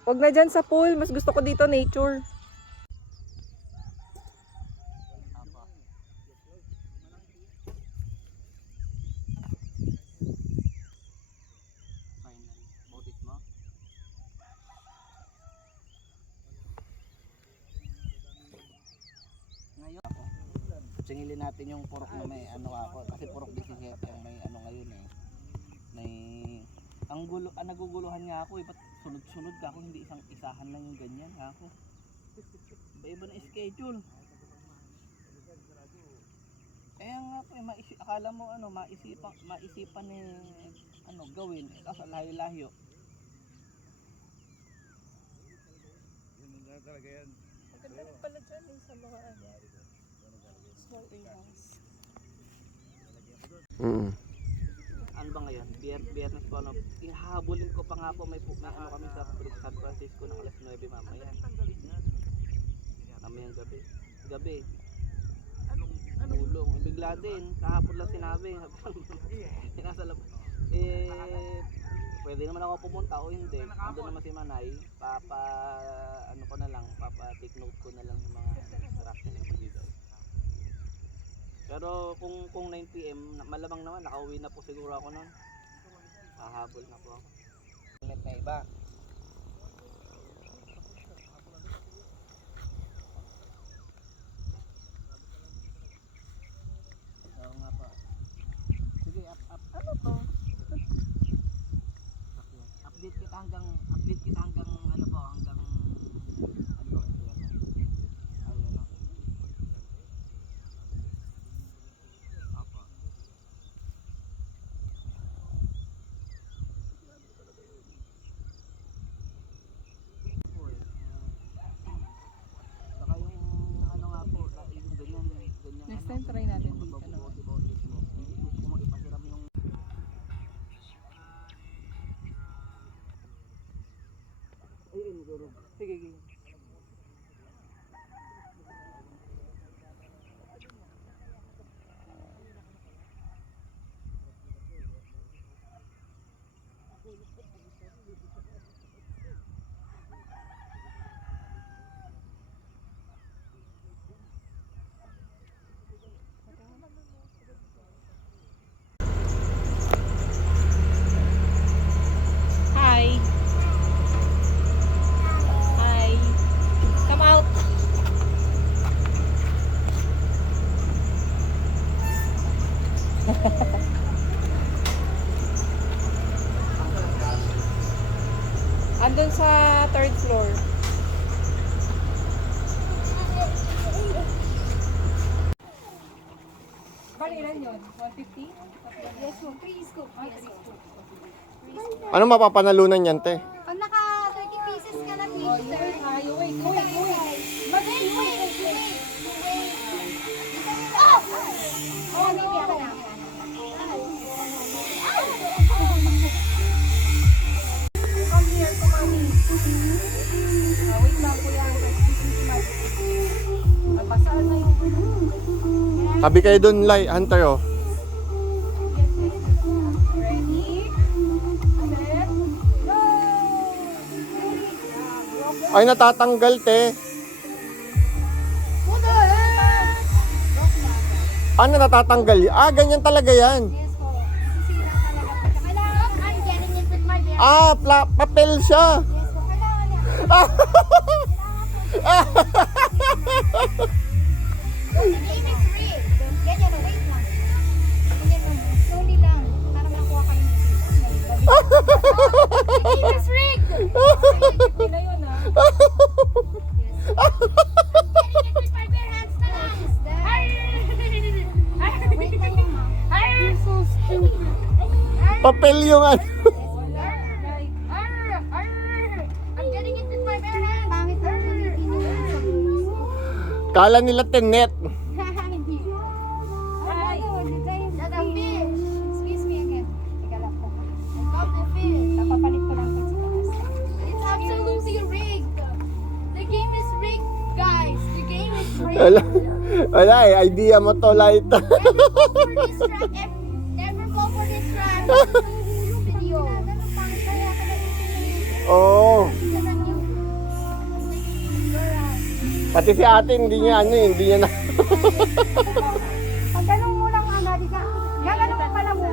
Huwag na dyan sa pool. Mas gusto ko dito nature. Singilin natin yung purok na may ano ako kasi purok 17 yung may ano ngayon eh. May ang gulo, naguguluhan nga ako eh, ba't sunod-sunod ka ako, hindi isang isahan lang yung ganyan ako. Iba-iba na schedule. Kaya nga po eh, akala mo ano, maisipan eh, ano gawin, eh, kaso layo-layo. Yun na talaga yan. Maganda rin pala dyan eh, sa mga small areas. Ano ba ngayon? Biyernes po ano, ihahabulin ko pa nga po may ano kami sa San Francisco ng alas 9 mamaya. Mamayang gabi. Bulong, bigla din, kahapon lang sinabi. Nasa labas. Pwede naman ako pumunta o hindi. Ando naman si Manay, ano ko na lang, take note ko na lang yung mga interaction ng dito. Pero kung 9 PM, malamang naman nakauwi na po siguro ako noon. Hahabol na po ako. Ulit na iba. Oo nga po. Sige, up. Ano to? Update kita hanggang ano po, hanggang ano ba yun? Ayun na. Apa. Baka yung ano nga po, yung ganyan Next time try natin dito. Hindi gusto ko mag-ipasiram yung sige. Hi. Hi. Come out. Andun sa 3rd floor. Bali, ilan yun? 150? Yes, mo. Free scoop. Yes, mo. Ano mapapanalunan yan, te? Pag naka 30 pieces ka na, Oh, you wait, ha? You wait. Wait. Oh! Oh, maybe ako na. Come here, to mommy. Wait lang, kuya. Napasaan na yung Sabi kayo doon, Lai, Hunter, oh. ready, set, go! Ay, natatanggal, te. What the heck? Paano natatanggal? Ganyan talaga yan. Yes, po. Sisira talaga. Kailangan, I'm getting it with my bare. Papel siya. Yes, po. Kailangan niya. The game is rigged. Ganyan, wait lang. Ganyan lang. Slowly lang. Para makuha kayo ng seat. The game is rigged. Hindi na yun, ha? Yes. Getting it with my bare hands na lang. Wait lang yung mom. You're so stupid. Papel yung ano. I'm getting it with my bare hands. Pangit na ulitin yung sa Kala nila tenet. Hindi. Hi. The fish. Squeeze me again. Teka lang po. I love the fish. Napapalit ko lang ito sa taas. It's absolutely rigged. The game is rigged, guys. The game is rigged. Wala eh, idea mo to, Light. Never fall for this trap. Video. Pati si ate, hindi niya hindi niya na. Pag ganun mo lang di ka, gaganon mo pala mo.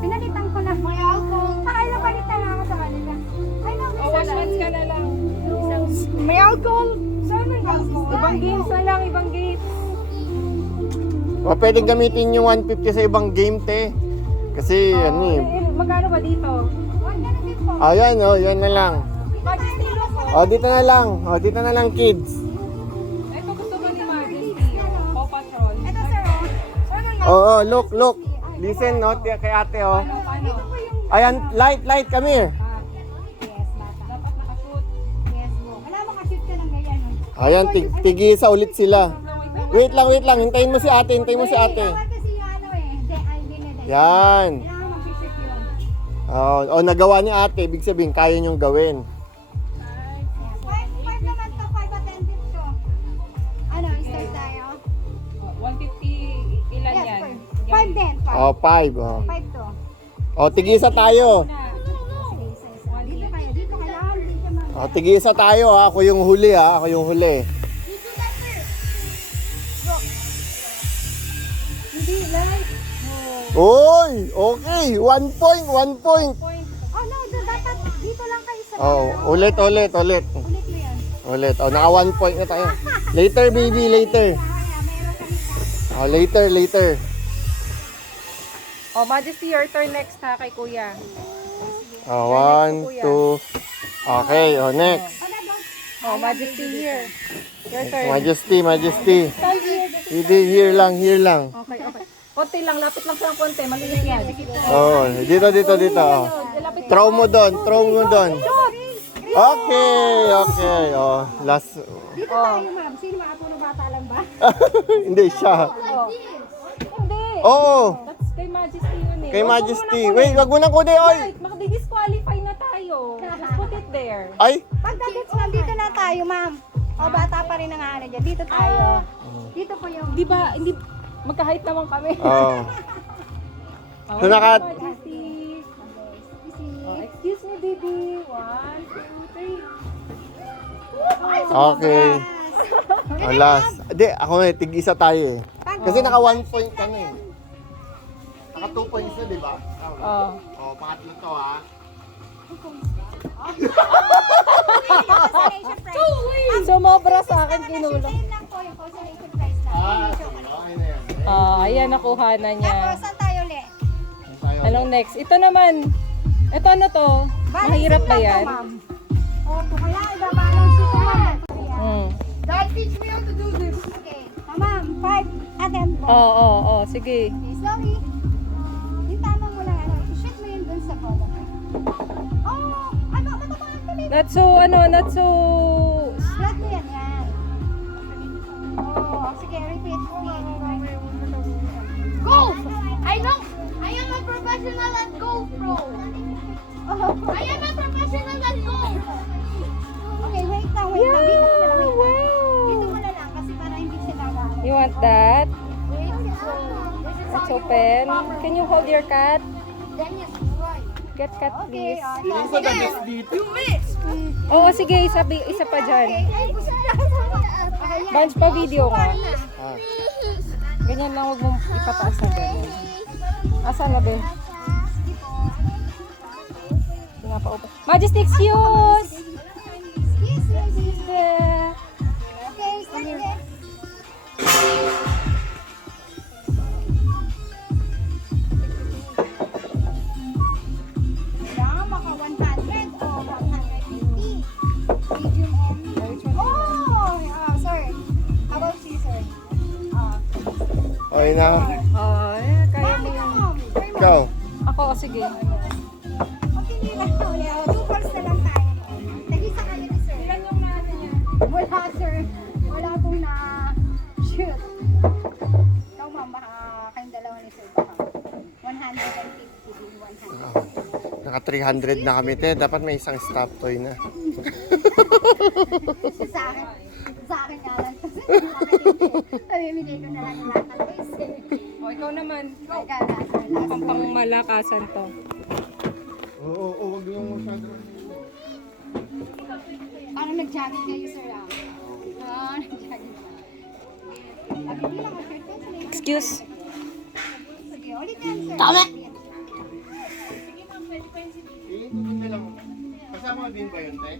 Pinalitan ko na. May alcohol. Ay, napalitan na ako sa kanila. Ay, no, Wash once ka na lang. may alcohol. Saan may alcohol? Ibang games na lang, ibang games. O, pwedeng gamitin yung 150 sa ibang game, te. Kasi, Magkano ba dito? Huwag ganun din po. Ayan, yan na lang. Majesty, look. O, dito na lang. O, dito na lang, kids. Ito gusto ba ni Majesty? Paw Patrol. Ito, sir, oh. Saan ang Oo, look. Listen, no, kay ate, oh. Paano? Ayan, light, come here. Yes, bata. Dapat nakashoot. Yes, po. Wala mo ka-shoot ka ng ganyan, oh. Ayan, tigisa ulit sila. Wait lang. Hintayin mo si ate, Bawal kasi yung Hindi, hindi. Yan. Kailangan mag-shoot yun. O, nagawa ni ate, ibig sabihin, kaya niyong gawin. Five naman to, 5 attendance ko. Ano, start tayo? 150, ilan Yes, yan? 5 din, 5. O, 5. O, 5 to. tigisa tayo. Sige, isa. Dito kayo, dito kailangan. Dito ma'am. O, tigisa tayo, ha. Ako yung huli, ha. Ako yung huli. Dito na, sir. Go. Hindi, like. Oy! Okay! 1 point! Oh, no, dapat dito lang kayo sa Ulit. Ulit mo yan. Ulit. O, naka 1 point na tayo. Later, baby, later. Kaya, meron ka Later. Oh, Majesty, your turn next ha, kay Kuya. 1, 2. Okay, next. Oh, Majesty, here. Your turn. Majesty. Hindi, here lang. Okay. Konti lang, lapit lang siya ng konti. Maliit yan. Oh, dito. Oh. Lapit Throw mo doon. Okay. Oh, last. Dito tayo, ma'am. Sino makapuno bata lang ba? Hindi siya. Hindi. Oo. That's kay Majesty yun eh. Kay Majesty. Wait, wag mo nang kunin, oy. Wait, makadi-disqualify na tayo. Just put it there. Ay. Pagdating nandito na tayo, ma'am. O, bata pa rin ang ano dyan. Dito tayo. Dito po yung... Di ba, hindi, magka-height naman kami. Oh. Oh, So, naka- Majesty. Oh, excuse me, baby. 1, 2, 3. Okay. Oh, last. Hindi, ako na, tig-isa tayo eh. Kasi naka 1 point ka na eh. Naka 2 points na, di ba? Oh. Oh, pangatlo to ha. Consolation prize. Sumobra sa akin, kinulang. Ayun lang po yung consolation prize na. Okay na yan. Ayan, nakuha na niya. Tapos, saan tayo ulit? Anong next? Ito naman. Ito ano to? Mahirap ba yan? Opo, kaya ibabalance ito, ma'am. Hmm. Dad, teach me how to do this. Okay. Ma'am, 5 attempt po. Oo, sige. Okay, slowly. Yung tama mo lang, shoot mo yun dun sa bola. Oh, matamaan ka rin. Not so, Flat mo yan. Oh, sige, repeat. Golf! I know! I am a professional at golf, bro! I am a professional at golf! Okay, wait lang. Dito mo na lang, Dito mo na lang kasi para hindi siya nagawa. You want that? Wait, Let's open. Can you hold your cat? then you right. Get cat, Okay, please. dito. You missed! Oo, sige. Isa pa dyan. Bunch pa video nga. Ganyan lang, huwag mong ipataas na ganyan. Asan na, be? Pinapa-open. Majesty, excuse! Excuse me. Okay, start again. Kailangan maka 100 o 150. Medium only. Oh, sir. How about you, sir? Okay na. Kaya mo yung... Ikaw. Ako, sige. Okay, hindi na. Two balls na lang tayo. Nag-isa kami ni sir. Ilan yung natin niya? Wala, sir. Wala pong na-shoot. Ikaw, ma'am, baka kayong dalawa ni sir. Baka 150 din, 100. Naka 300 na kami, te. Dapat may isang stop toy na. Sa akin nga lang. Pamimili ko na lang yung lahat ng toys. O, ikaw naman. Ikaw na, sir. Mukhang pang malakasan to. Oo, wag yung masyado. Paano nag-jogging kayo, sir? Nag-jogging. Excuse. Sige, ulit answer. Tama. Iintutin na lang. Kasama din ba yun, Te?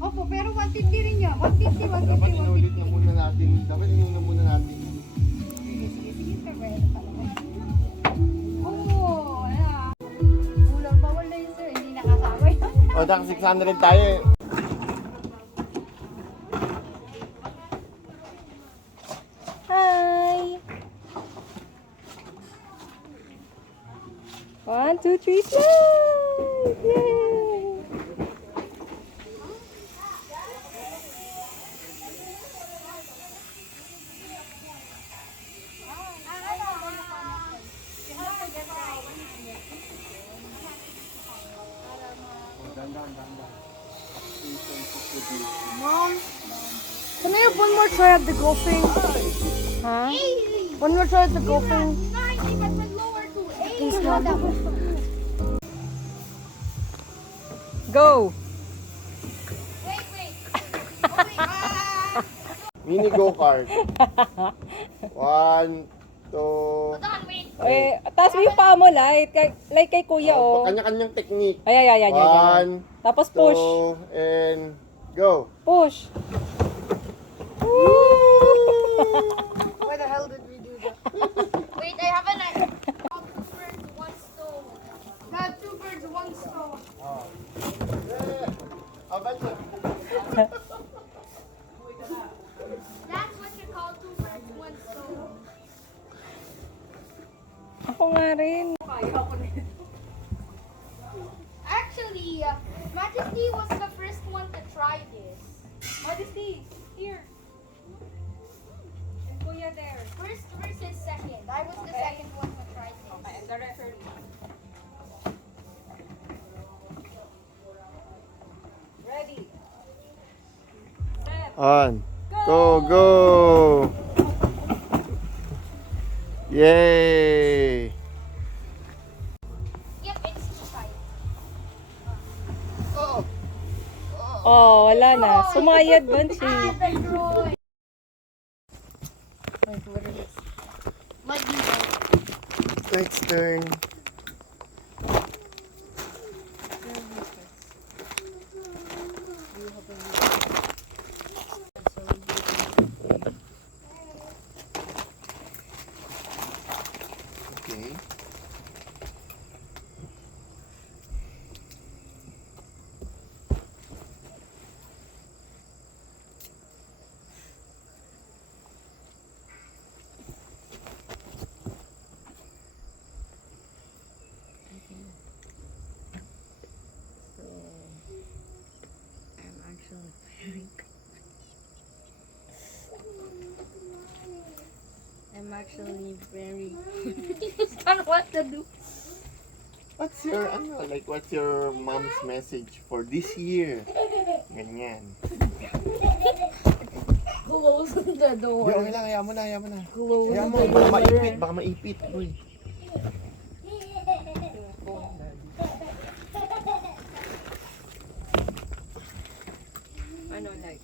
Opo, pero 150 rin yun. 150, 150, Dapat 150. inulit na muna natin. Dapat inuna muna natin. Sige, sige, sige. Pero talaga. Oo, yeah. Ulang bawal na yun, sir. Hindi nakasama yun. O, naka 600 tayo eh. Hi! 1, 2, 3, slide! Yay! Mom, can I have one more try at the golfing? Huh? One more try at the golfing? 90, but with lower to 80. Please, Mom. Go! Wait, wait. Oh, wait. Mini go-kart. 1, 2... Eh, taas mo yung paa mo, like kay kuya, oh. Kanya-kanyang technique. Ay, ay, ay, ay, ay, ay. 1, Tapos push. 2, and go. Push. Why the hell did we do that? Wait, I have an idea. Two birds, one stone. Not two birds, one stone. Abansa. That's what you call two birds, one stone. Ako nga rin. Actually, Majesty was the first one to try this. Modesty, here. And kuya there. First versus second. I was the second one to try this. Okay, and the referee. Ready. Set. On. Go. Yay! Yep, it's two sides. Oh, wala na. Sumayad, Bansi. Let's turn. Okay. I'm actually very don't know what to do. What's your mom's message for this year? Ganyan. Close the door. Di, okay lang, hayaan mo na. Close Hayaan mo, the door. baka maipit, boy. Ano, like,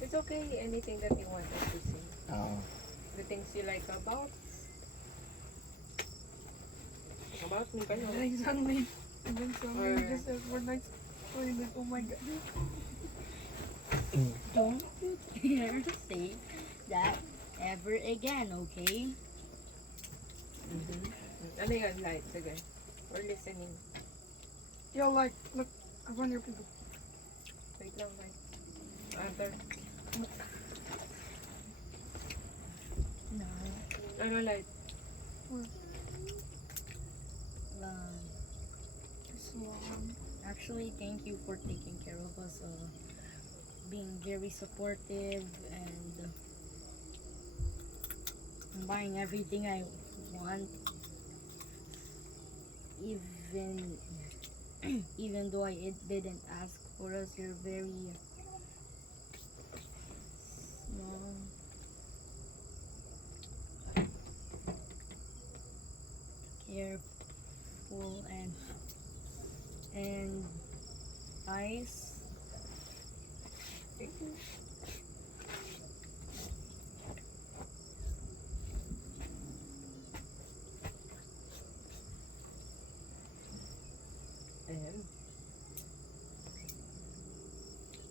it's okay, anything that you want us to say. Oo. The things you like about me, kayo. Exactly. Or, Oh my god. Don't you dare say that ever again, okay? ano yun, like, sige. We're listening. Yo, like, look, I want your people. Wait lang, like. After, No. ano, like, Actually, thank you for taking care of us, being very supportive and buying everything I want, even though I didn't ask for us. You're very careful and nice.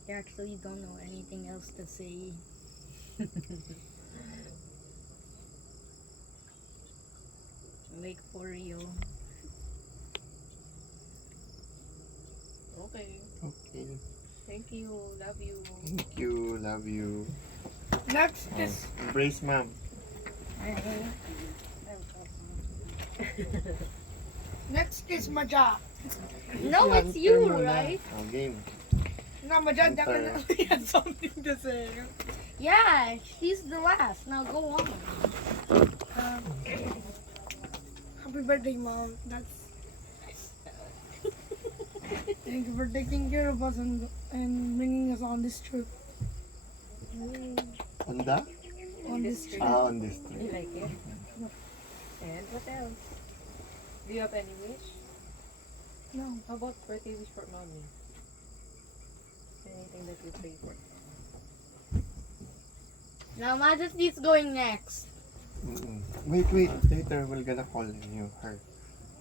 I actually don't know anything else to say. Wait for you. Okay. Okay. Thank you. Love you. Thank you. Love you. Next is Embrace, ma'am. Maja. No, it's you, right? Oh, game. No, Maja Hunter. definitely had something to say. Yeah, she's the last. Now go on. Happy birthday, Mom. That's. Thank you for taking care of us and bringing us on this trip. On the? On this trip. On this You trip. like it? And what else? Do you have any wish? No. How about birthday wish for mommy? Anything that you pray for? Now Majesty's going next. Wait. Later, we're gonna call you, her.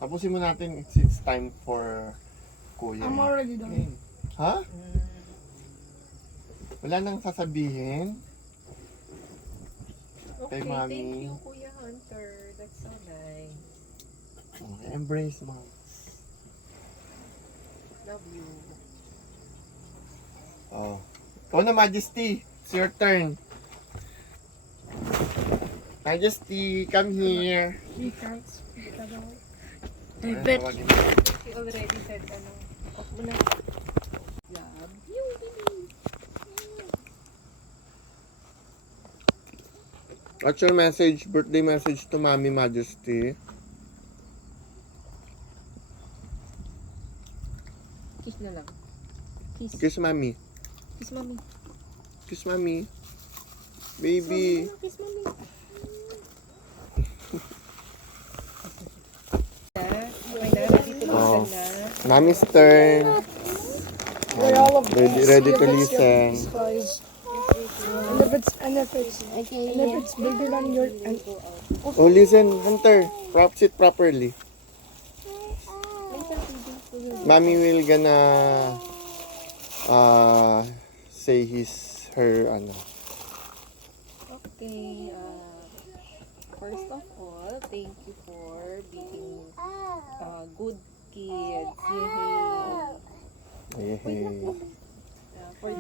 Tapusin mo natin. It's time for Kuya. I'm already done. Ha? Wala nang sasabihin? Okay, Mami. thank you, Kuya Hunter. That's so nice. Okay, embrace, ma'am. Love you. Oh. Ikaw na, Majesty. It's your turn. Majesty, come here. We can't speak at all. Bet. She already said, off mo na. Love you. What's your message, birthday message to Mommy Majesty? Kiss na lang. Kiss. Kiss Mommy. Kiss mommy. Kiss Mommy. Baby. Kiss mommy. Ready to Oh. listen na. Mommy's turn. We're all of Ready to listen. Guys. And if it's bigger than your Oh, listen, Hunter. Sit properly. Mommy will gonna say her Okay, first of all, thank you for being good kids. Yay! Hey. For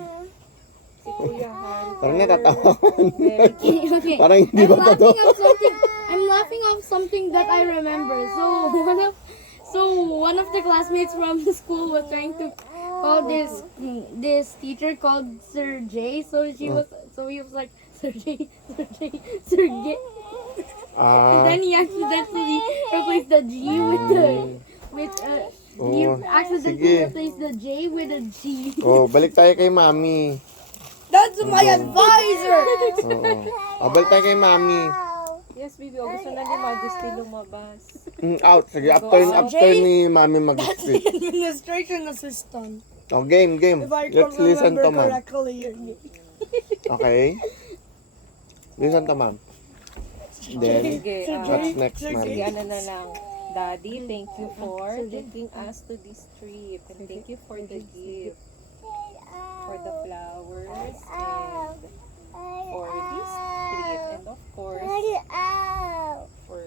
si Kuya Hunter. Parang natatawa. Okay. Parang hindi ba totoo? I'm laughing off something that I remember. So one of the classmates from the school was trying to call this teacher called Sir J. So he was like Sir J, Sir J, Sir J. And then he accidentally replaced the G he accidentally sige. replaced the J with a G. Oh, balik tayo kay Mommy. That's my advisor! Oo. Balik tayo kay Mommy. Yes, baby. O, gusto na ni Majesty lumabas. Out. Sige, after ni Mommy mag-speak. Administration assistant. Oh, game. If I Let's can listen remember to Mom. correctly. Okay? Listen to Mom. Then, Sige, what's next, sige, Mommy? ano na lang. Daddy, thank you for taking us to this trip. And thank you for the gift. For the flowers and for this trip. And of course, for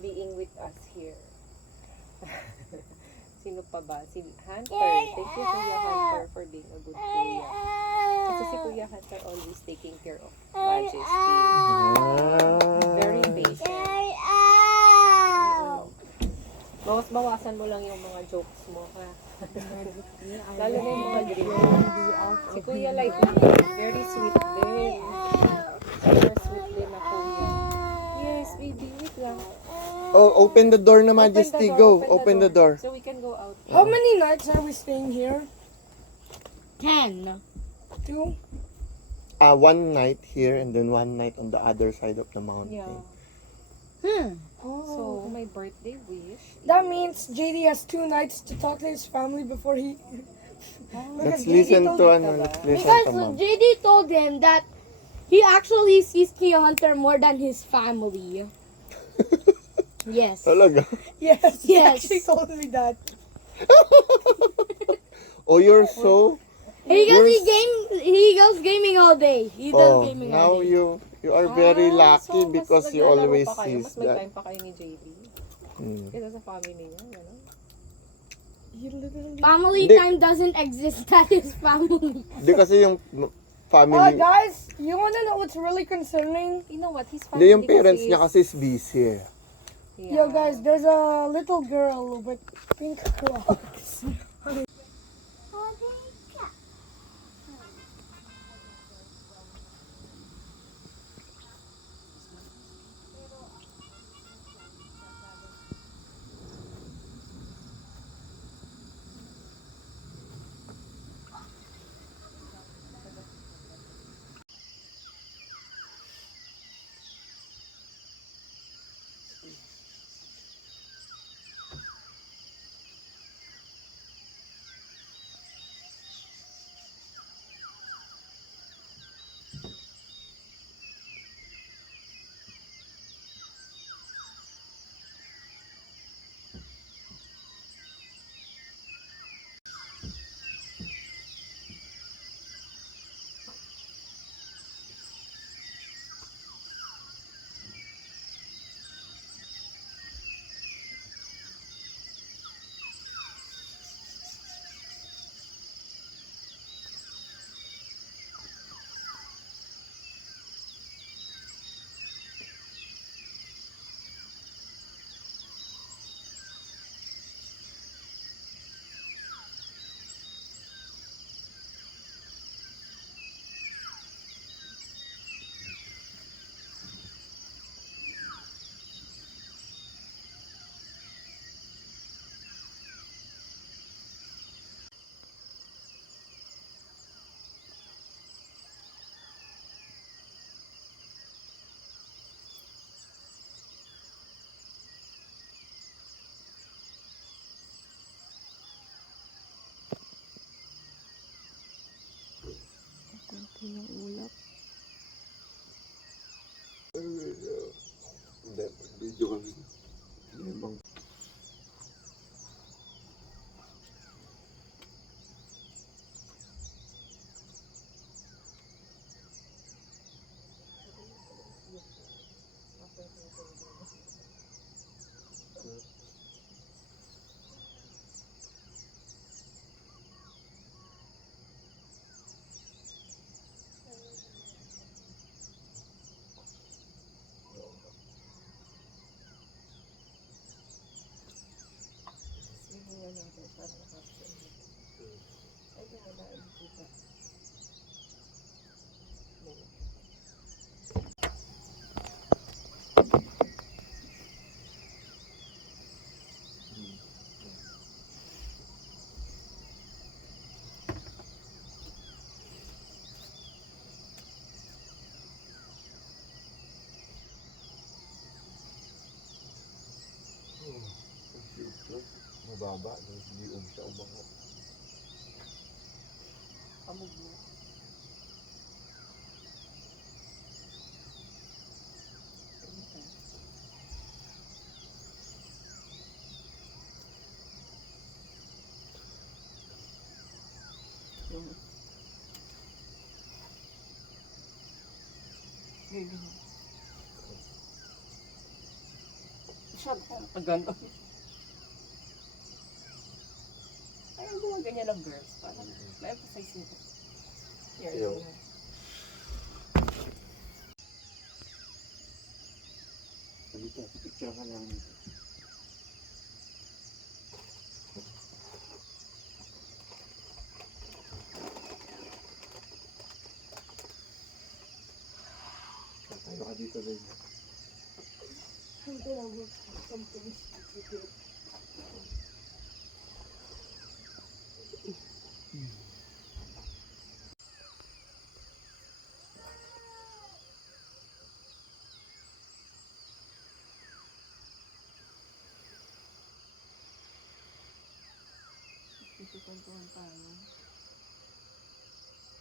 being with us here. Sino pa ba? Si Hunter. Thank you, Kuya Hunter, for being a good kuya. Kasi si Kuya Hunter always taking care of Majesty. Very patient. Bawas-bawasan mo lang yung mga jokes mo, ha? Lalo na yung mga dreams. Si Kuya like, very sweet din. Super sweet din na Kuya. Yes, baby, wait lang. Oh, open the door na, Majesty. Go. Open the door. So we can go out. How many nights are we staying here? 10. 2? One night here and then one night on the other side of the mountain. Yeah. So, my birthday wish. That means JD has 2 nights to talk to his family before he... Let's JD listen told to me- let's listen Because to Mom. JD told him that he actually sees Kuya Hunter more than his family. Yes. Talaga? Yes, he Yes. actually told me that. Oh, you're so... He Yours- goes gaming all day. He does Oh, gaming now all day. you are very lucky so mas because you naglalaro always pa kayo, sees mas may that. time pa kayo ni JB. Hmm. Kaysa sa family niya, gano'n. Family Hindi. time doesn't exist. That is family. Hindi kasi yung Oh, family... guys, you wanna know what's really concerning? You know what, his Hindi, family yung parents niya kasi is busy eh. Yo, guys, there's a little girl with pink Crocs. Hindi, video kami. Mababa, hindi siya umangat. Kamog mo. Gano'n. Ayaw gumaganyan ng girls. Parang ma-emphasize nito. Here, Ayaw. here. Dito, picture ka lang. Tayo ka dito, baby.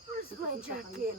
Where's my jacket?